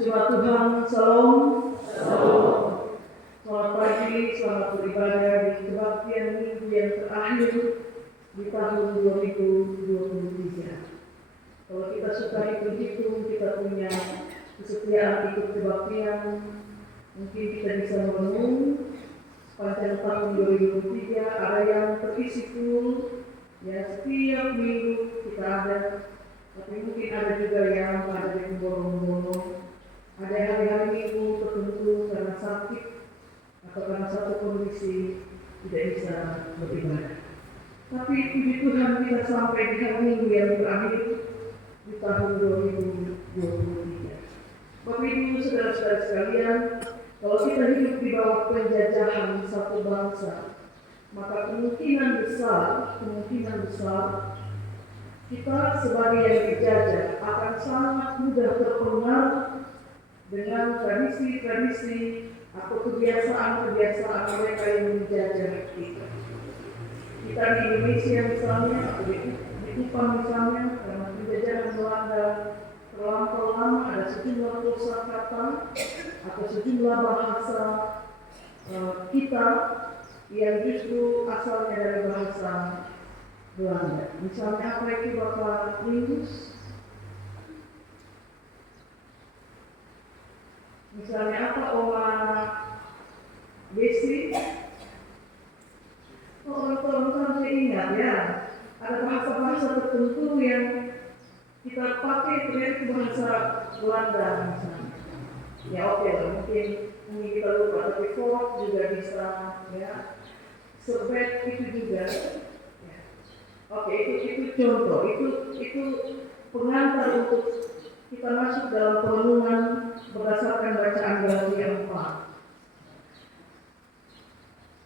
Jemaat Tuhan, Salam. Selamat pagi, selamat beribadah di kebaktian minggu yang terakhir di tahun 2023. Kalau kita suka hitung-hitung, kita punya kesetiaan ikut kebaktian, mungkin kita bisa merenung sepanjang tahun 2023 ada yang terisi full, ya setiap minggu kita ada. Tapi mungkin ada juga yang ada yang bolong-bolong. Ada hari-hari minggu tertentu karena sakit atau karena satu kondisi tidak bisa beribadah. Tapi puji Tuhan kita sampai di hari minggu yang terakhir di tahun 2023. Bapak Ibu, saudara-saudara sekalian, kalau kita hidup di bawah penjajahan satu bangsa, maka kemungkinan besar kita sebagai yang dijajah akan sangat mudah terpengaruh dengan tradisi-tradisi atau kebiasaan-kebiasaan mereka yang menjajah kita. Kita di Indonesia misalnya, atau di Kupang misalnya, karena penjajahan Belanda terlampau lama, ada sejumlah kosakata atau sejumlah bahasa kita yang justru asalnya dari bahasa Belanda. Misalnya apa itu Bapak Lingus? Misalnya apa Oma Desi? Orang-orang saya ingat ya, ada bahasa-bahasa tertentu yang kita pakai ternyata bahasa Belanda misalnya. Ya oke lah, mungkin kita lupa, tapi fork juga bisa, ya. Serbet itu juga. Oke, itu contoh, itu pengantar untuk kita masuk dalam perenungan berdasarkan bacaan Galatia 4.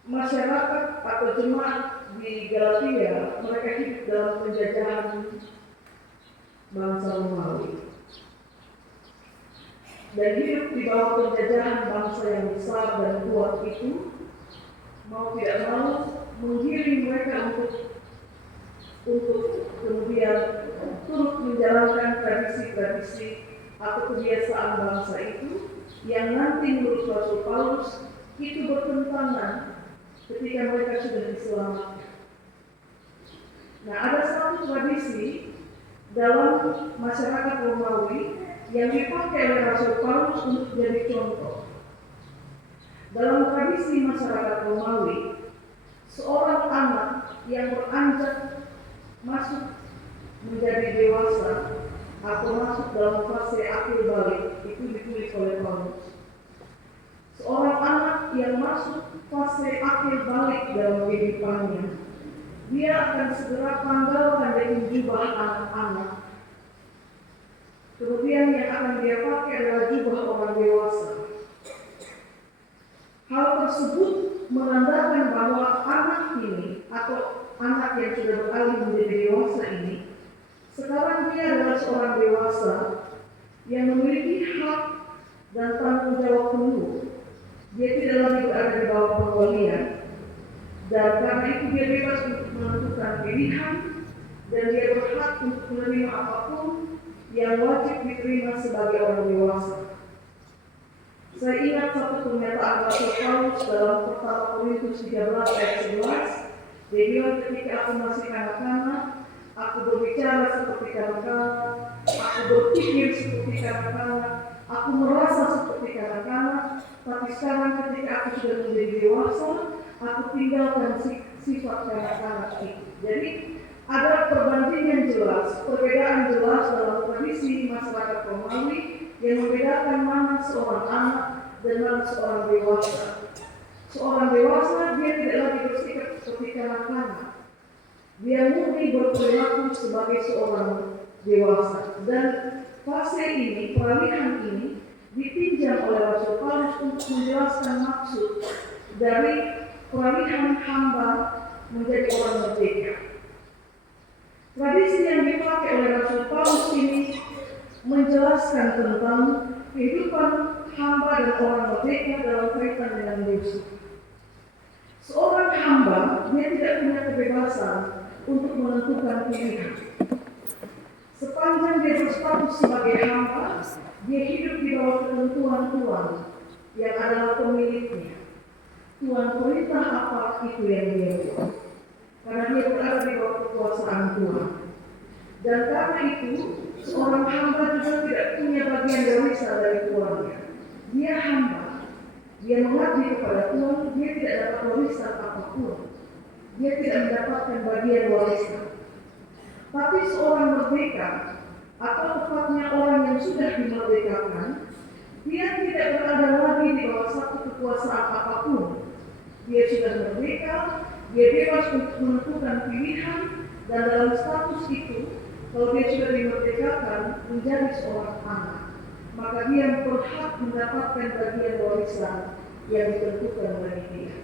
Masyarakat atau jemaat di Galatia, mereka hidup dalam penjajahan bangsa Romawi. Dan hidup di bawah penjajahan bangsa yang besar dan kuat itu, mau tidak mau menggiring mereka untuk kemudian turut menjalankan tradisi-tradisi atau kebiasaan bangsa itu yang nanti menurut Rasul Paulus itu bertentangan ketika mereka sudah diselamatkan. Nah, ada satu tradisi dalam masyarakat Romawi yang dipakai oleh Rasul Paulus untuk jadi contoh. Dalam tradisi masyarakat Romawi, seorang anak yang beranjak masuk menjadi dewasa atau masuk dalam fase akil balik itu ditulis oleh Paulus. Seorang anak yang masuk fase akil balik dalam kehidupannya, dia akan segera tanggalkan dengan jubah anak-anak. Kemudian yang akan dia pakai adalah jubah orang dewasa. Hal tersebut menandakan bahwa anak ini atau anak yang sudah beralih menjadi dewasa ini, sekarang dia adalah seorang dewasa yang memiliki hak dan tanggung jawab penuh. Dia tidak lagi berada di bawah penggalian, dan karena itu dia bebas untuk menentukan pilihan, dan dia berhak untuk menerima apapun yang wajib diterima sebagai orang dewasa. Saya ingat satu pernyataan Rasul Paulus dalam pertama Korintus 13 ayat 11. Dia bilang, ketika aku masih kanak-kanak, aku berbicara seperti kanak-kanak, aku berpikir seperti kanak-kanak, aku merasa seperti kanak-kanak, tapi sekarang ketika aku sudah menjadi dewasa, aku tinggalkan sifat kanak-kanak itu. Jadi ada perbandingan jelas, perbedaan jelas dalam tradisi masyarakat Romawi yang membedakan mana seorang anak dan mana seorang dewasa. Seorang dewasa dia tidak lagi bersikap seperti kanak-kanak. Dia murni berperilaku sebagai seorang dewasa. Dan fase ini, peralihan ini dipinjam oleh Rasul Paulus untuk menjelaskan maksud dari peralihan hamba menjadi orang merdeka. Tradisi yang dipakai oleh Rasul Paulus ini menjelaskan tentang kehidupan hamba dan orang merdeka dalam kaitan dengan dosa. Seorang hamba, dia tidak punya kebebasan untuk menentukan pilihan. Sepanjang dia berstatus sebagai hamba, dia hidup di bawah ketentuan Tuhan yang adalah pemiliknya. Tuhan perintah apa itu yang dia buat, karena dia berada di bawah kekuasaan Tuhan. Dan karena itu, seorang hamba juga tidak punya bagian warisan dari tuannya. Dia hamba, dia mengabdi kepada Tuhan, dia tidak dapat warisan apapun. Dia tidak mendapatkan bagian warisan. Tapi seorang merdeka, atau tepatnya orang yang sudah dimerdekakan, dia tidak berada lagi di bawah satu kekuasaan apapun. Dia sudah merdeka, dia bebas untuk menentukan pilihan, dan dalam status itu, kalau dia sudah dimerdekakan menjadi seorang anak, maka dia berhak mendapatkan bagian warisan yang ditentukan bagi dia.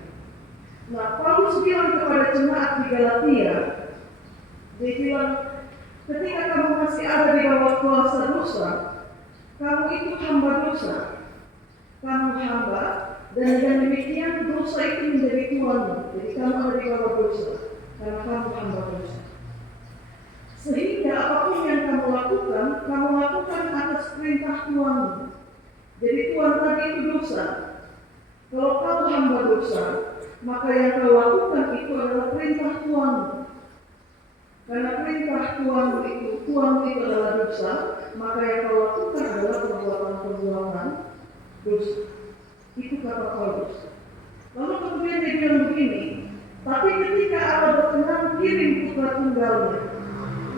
Nah, Paulus bilang kepada jemaat di Galatia, dia bilang, ketika kamu masih ada di bawah kuasa dosa, kamu itu hamba dosa. Kamu hamba, dan dengan demikian dosa itu menjadi tuanmu. Jadi kamu ada di bawah dosa, karena kamu hamba dosa. Sehingga apapun yang kamu lakukan atas perintah Tuhanmu. Jadi Tuhan tadi itu dosa. Kalau kamu hamba dosa, maka yang kau lakukan itu adalah perintah Tuhanmu. Karena perintah Tuhanmu itu adalah dosa, maka yang kau lakukan adalah perbuatan dosa. Itu kata Paulus. Lalu kemudian dia bilang begini, tapi ketika Allah berkenan kirim putra tunggalnya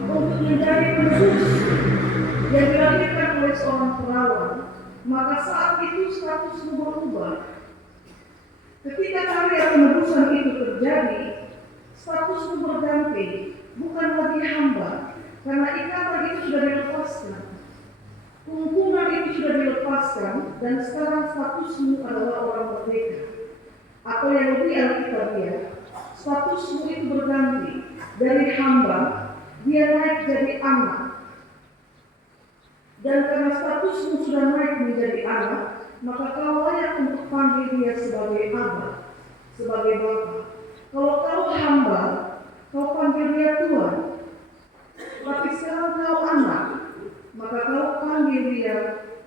untuk menjadi penebus yang dilahirkan oleh seorang perawan, maka saat itu statusmu berubah. Ketika karya penebusan itu terjadi, statusmu berganti, bukan lagi hamba, karena ikatan itu sudah dilepaskan. Kungkungan itu sudah dilepaskan, dan sekarang statusmu adalah orang merdeka. Atau yang lebih alkitabiah, statusmu itu berganti dari hamba, dia naik jadi anak. Dan karena statusmu sudah naik menjadi anak, maka kau layak untuk panggil dia sebagai Abah, sebagai Bapa. Kalau kau hamba, kau panggil dia Tuhan. Tapi sekarang kau anak, maka kau panggil dia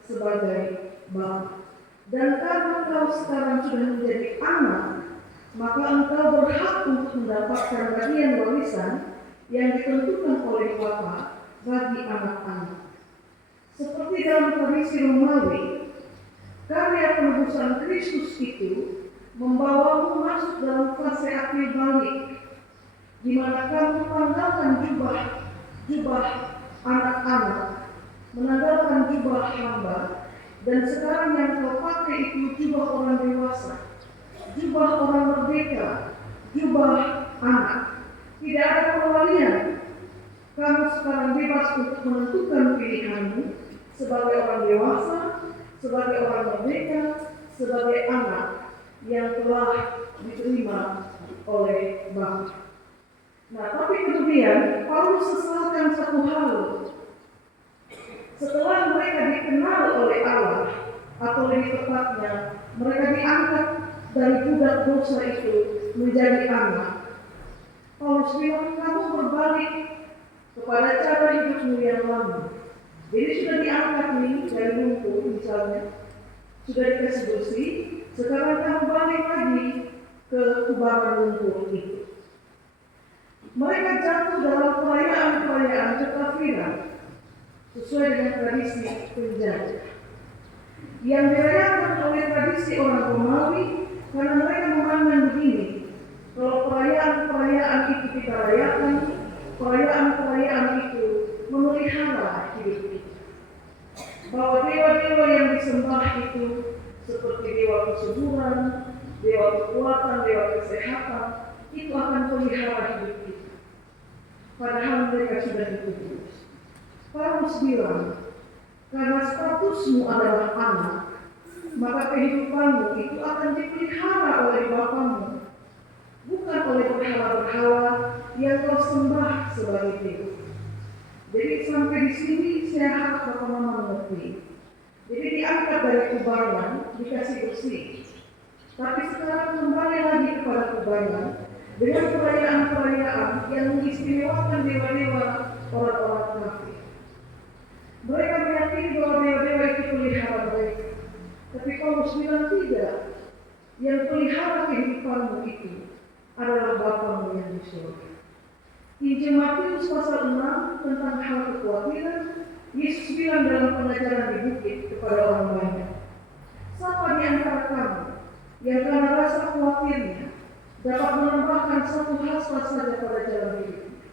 sebagai Bapa. Dan karena kau sekarang sudah menjadi anak, maka engkau berhak untuk mendapatkan bagian warisan yang ditentukan oleh Bapa bagi anak-anak. Seperti dalam tradisi Romawi, karya penebusan Kristus itu membawamu masuk dalam fase akhir balik, di mana kamu menanggalkan jubah anak-anak, menanggalkan jubah hamba, dan sekarang yang kau pakai itu jubah orang dewasa, jubah orang merdeka, jubah anak. Tidak ada perwalian. Kamu sekarang bebas untuk menentukan pilihanmu sebagai orang dewasa, sebagai orang merdeka, sebagai anak yang telah diterima oleh Bapa. Nah, tapi kemudian Paulus sesalkan satu hal. Setelah mereka dikenal oleh Allah, atau lebih tepatnya mereka diangkat dari budak dosa itu menjadi anak, Paulus bilang, kamu berbalik kepada cara hidupmu yang lama. Jadi sudah diangkat nih dari lumpur misalnya, sudah dikasih bersih, sekarang kamu balik lagi ke kubangan lumpur itu. Mereka jatuh dalam perayaan-perayaan kekafiran sesuai dengan tradisi penjajah yang dirayakan oleh tradisi orang Romawi, karena mereka memandang begini, kalau perayaan-perayaan itu kita rayakan, perayaan-perayaan itu memelihara hidup kita. Bahwa dewa-dewa yang disembah itu seperti dewa kesuburan, dewa kekuatan, dewa kesehatan, itu akan memelihara hidup kita. Padahal mereka sudah dikubur. Paulus bilang, karena statusmu adalah anak, maka kehidupanmu itu akan dipelihara oleh Bapamu, bukan oleh berhala-berhala yang kau sembah sebagai dewa. Jadi sampai di sini saya harap Bapak-Mama mengerti. Jadi diangkat dari kubangan, dikasih bersih. Tapi sekarang kembali lagi kepada kubangan dengan perayaan-perayaan yang mengistimewakan dewa-dewa orang-orang kafir. Mereka meyakini bahwa dewa-dewa itu pelihara mereka. Tapi Paulus bilang tidak. Yang pelihara kehidupanmu itu adalah Bapamu yang di surga. Injil Matius pasal 6 tentang hal kekhawatiran, Yesus bilang dalam pengajaran di bukit kepada orang banyak, siapa di antara kamu yang karena rasa khawatirnya dapat menambahkan satu hasta saja pada jalan hidupnya?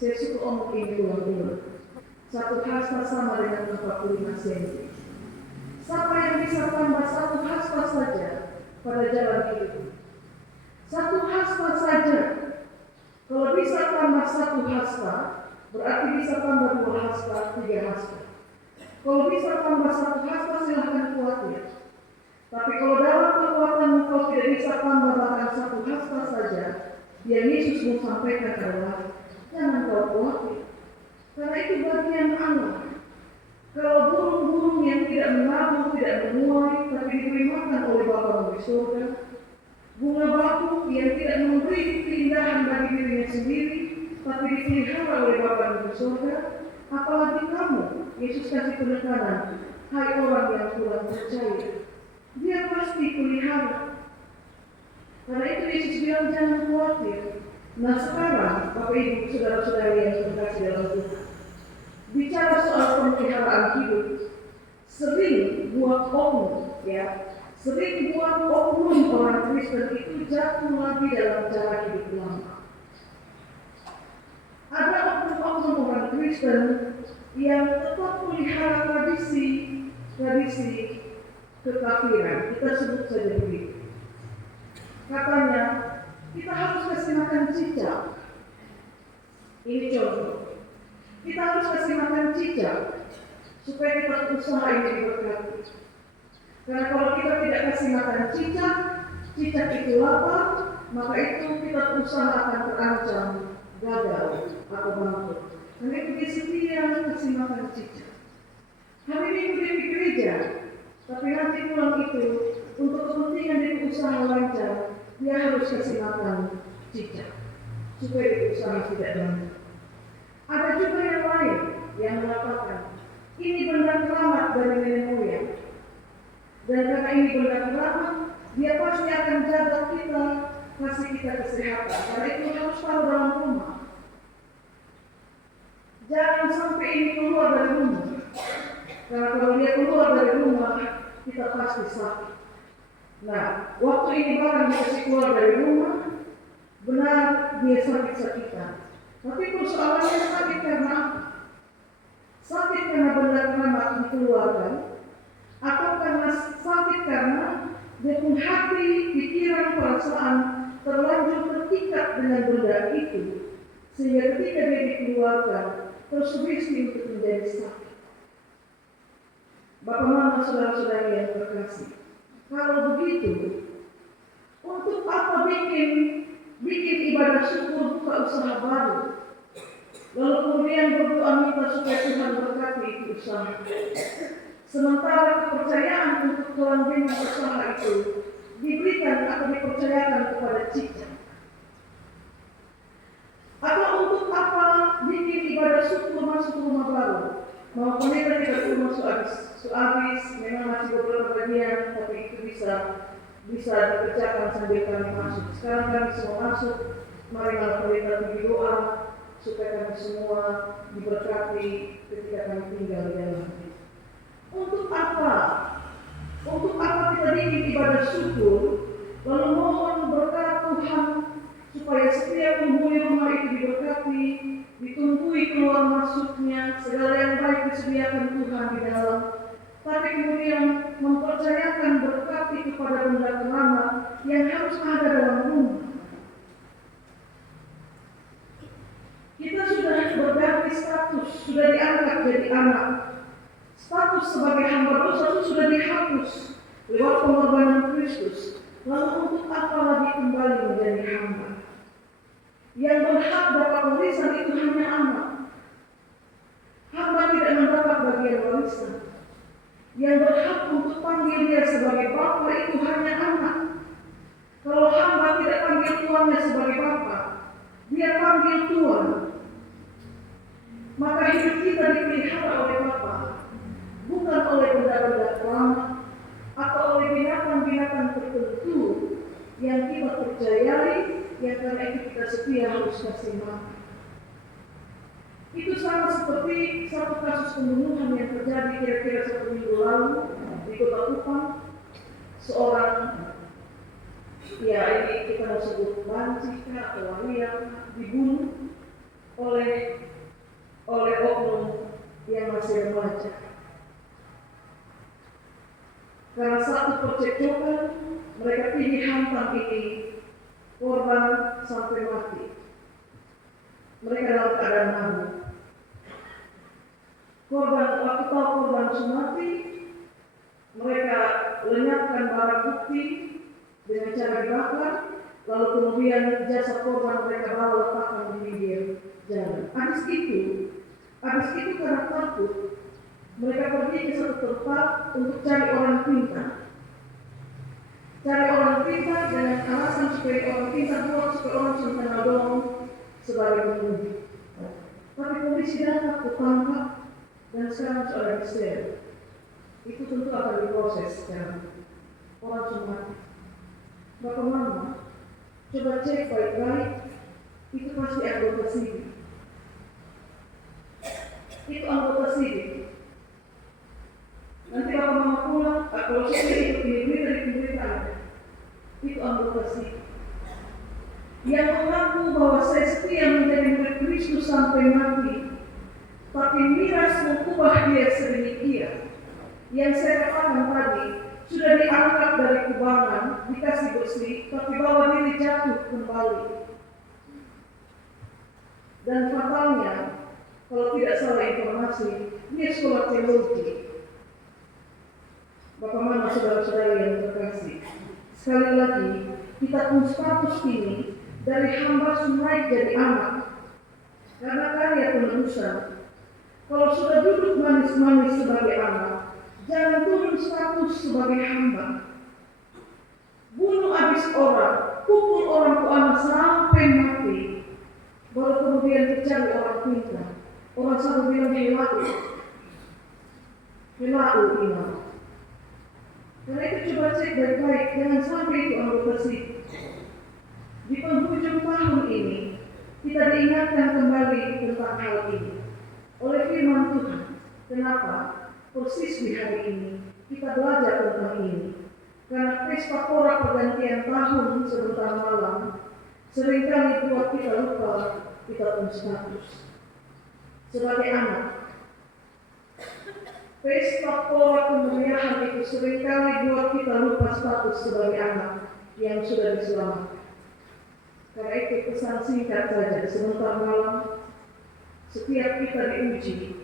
Saya suka omong ini ulang-ulang. Satu hasta sama dengan 45 senti. Siapa yang bisa tambah satu hasta saja pada jalan hidupnya? Satu hasta saja. Kalau bisa tambah satu hasta, berarti bisa tambah 2 hasta, 3 hasta. Kalau bisa tambah satu hasta, silahkan khawatir. Tapi kalau dalam kekuatanmu kau tidak bisa tambah bahkan satu hasta saja, yang Yesus mau sampaikan adalah jangan kau khawatir. Karena itu bagian Allah. Kalau burung-burung yang tidak menabung, tidak menuai, tapi diberi makan oleh Bapa di surga, bunga batu yang tidak memberi keindahan bagi dirinya sendiri, tapi dipelihara oleh Bapa di surga, apalagi kamu, Yesus kasih penekanan, hai orang yang kurang percaya, dia pasti pelihara. Karena itu Yesus bilang jangan khawatir. Nah sekarang, Bapak Ibu, saudara-saudari yang terkasih dalam Tuhan, bicara soal pemeliharaan hidup, sering buat oknum, sering buat oknum orang Kristen itu jatuh lagi dalam cara hidup lama. Ada oknum-oknum orang Kristen yang tetap melihara tradisi kekafiran. Kita sebut saja begitu. Katanya, kita harus kasih makan cicak. Ini contoh. Kita harus kasih makan cicak supaya kita usaha ini diberkati. Karena kalau kita tidak kasih makan cicak, cicak itu lapar, maka itu kita usaha akan terancam gagal atau bangkrut. Karena itu dia setia kasih makan cicak. Hari Minggu dia di gereja, tapi nanti pulang itu untuk kepentingan dia usaha lancar, dia harus kasih makan cicak supaya dia usaha tidak bangkrut. Ada juga yang lain yang mengatakan ini benda keramat dari nenek moyang, dan karena ini benda keramat, dia pasti akan jaga kita, kasih kita kesehatan. Karena itu harus taruh dalam rumah. Jangan sampai ini keluar dari rumah. Karena kalau dia keluar dari rumah, kita pasti sakit. Nah, waktu ini barang dikasih keluar dari rumah, benar dia sakit-sakitan. Tapi persoalannya sakit karena apa? Sakit karena benda keramat dikeluarkan, atau karena sakit karena dia pun hati, pikiran, perasaan terlanjur terikat dengan benda itu, sehingga ketika dia dikeluarkan tersugesti untuk menjadi sakit. Bapak Mama, saudara-saudari yang terkasih, kalau begitu, untuk apa bikin ibadah syukur, buka usaha baru, lalu kemudian berdoa minta supaya Tuhan berkati itu usaha, sementara kepercayaan untuk kelanjutan usaha itu diberikan atau dipercayakan kepada cicak? Atau untuk apa bikin ibadah syukur masuk rumah baru? Mau pendeta tidak perlu masuk habis, memang masih beberapa bagian, tapi itu bisa dikerjakan sambil kami masuk. Sekarang kami semua masuk, mari malam pendeta pergi doa supaya kami semua diberkati ketika kami tinggal di dalam. Untuk apa? Untuk apa kita bikin ibadah syukur, lalu mohon berkat Tuhan supaya setiap penghuni rumah itu diberkati, ditumbuhi keluar masuknya, segala yang baik disediakan Tuhan di dalam, tapi kemudian mempercayakan berkat itu kepada benda keramat yang harus ada dalam rumah. Kita sudah berganti status, sudah diangkat jadi anak. Status sebagai hamba dosa itu sudah dihapus lewat pengorbanan Kristus. Lalu untuk apa lagi kembali menjadi hamba? Yang berhak dapat warisan itu hanya anak. Hamba tidak mendapat bagian warisan. Yang berhak untuk panggil dia sebagai bapa itu hanya anak. Kalau hamba tidak panggil tuannya sebagai bapa, dia panggil tuan. maka hidup kita dipelihara oleh Bapa, bukan oleh benda-benda keramat atau oleh binatang-binatang tertentu yang kita percayai, yang karena itu kita setia harus kasih makan. Itu sama seperti satu kasus pembunuhan yang terjadi kira-kira 1 minggu lalu di Kota Kupang. Seorang, ya ini kita mau sebut Banci atau Walia, dibunuh oleh oknum yang masih remaja. Karena satu percekcokan, mereka pilih hantam ini korban sampai mati. Mereka dalam keadaan mabuk. Waktu tahu korban sudah mati, mereka lenyapkan barang bukti dengan cara dibakar, lalu kemudian jasad korban mereka bawa letakkan di pinggir jalan. Habis itu karena takut, mereka pergi ke satu tempat untuk cari orang pintar. Cari orang pintar dengan alasan supaya orang pintar buat supaya orang bisa kenal dong sebagai pembunuh. Tapi polisi datang ketangkap dan sekarang sudah disel. Itu tentu akan diproses sekarang. Orang semua mati. Bapak Mama, coba cek baik-baik, itu pasti anggota sipil. Itu anggota sipil. Nanti Bapak Mama pulang, kalau saya ikut ini dari pemberitaan, itu anggota sipil. Yang mengaku bahwa saya setia menjadi murid Kristus sampai mati, tapi miras mengubah dia sedemikian. Yang saya katakan tadi, sudah diangkat dari kubangan, dikasih bersih, tapi bawa diri jatuh kembali. Dan fatalnya, kalau tidak salah informasi, dia sekolah teologi. Bapak Mama, saudara-saudara yang terkasih, sekali lagi, kita pun status ini dari hamba naik jadi anak, karena karya penebusan. Kalau sudah duduk manis-manis sebagai anak, jangan turun status sebagai hamba. Bunuh habis orang, pukul orang tua anak sampai mati, baru kemudian dicari orang pintar. Orang satu bilang hilau imam. Karena itu coba cek baik-baik, jangan sampai itu anggota sipil. Di penghujung tahun ini, kita diingatkan kembali tentang hal ini oleh firman Tuhan. Kenapa? Persis di hari ini kita belajar tentang ini. Karena pesta pora pergantian tahun sebentar malam seringkali buat kita lupa kita punya status sebagai anak. Pesta pora kemeriahan itu seringkali buat kita lupa status sebagai anak yang sudah diselamatkan. Karena itu pesan singkat saja, sebentar malam setiap kita diuji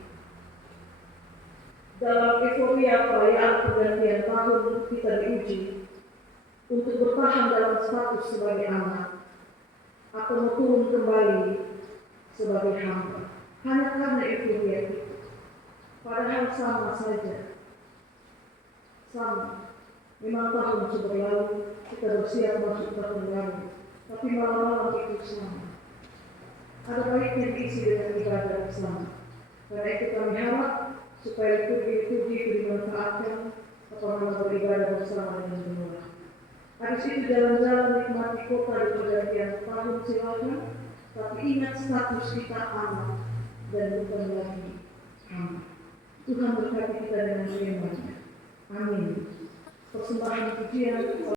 dalam euforia perayaan pergantian tahun, kita diuji untuk bertahan dalam status sebagai anak atau mau turun kembali sebagai hamba hanya karena euforia itu. Padahal sama saja, sama. Memang tahun sudah berlalu, kita bersiap masuk tahun baru, tapi malam-malam itu sama. Ada baiknya diisi dengan ibadah bersama. Karena itu kami harap supaya liturgi dimanfaatkan apabila beribadah bersama dengan semua. Habis itu jalan-jalan nikmati kota di pergantian tahun silakan, tapi ingat status kita anak dan bukan lagi hamba. Tuhan berkati kita dengan firman-Nya. Amin. Persembahan pujian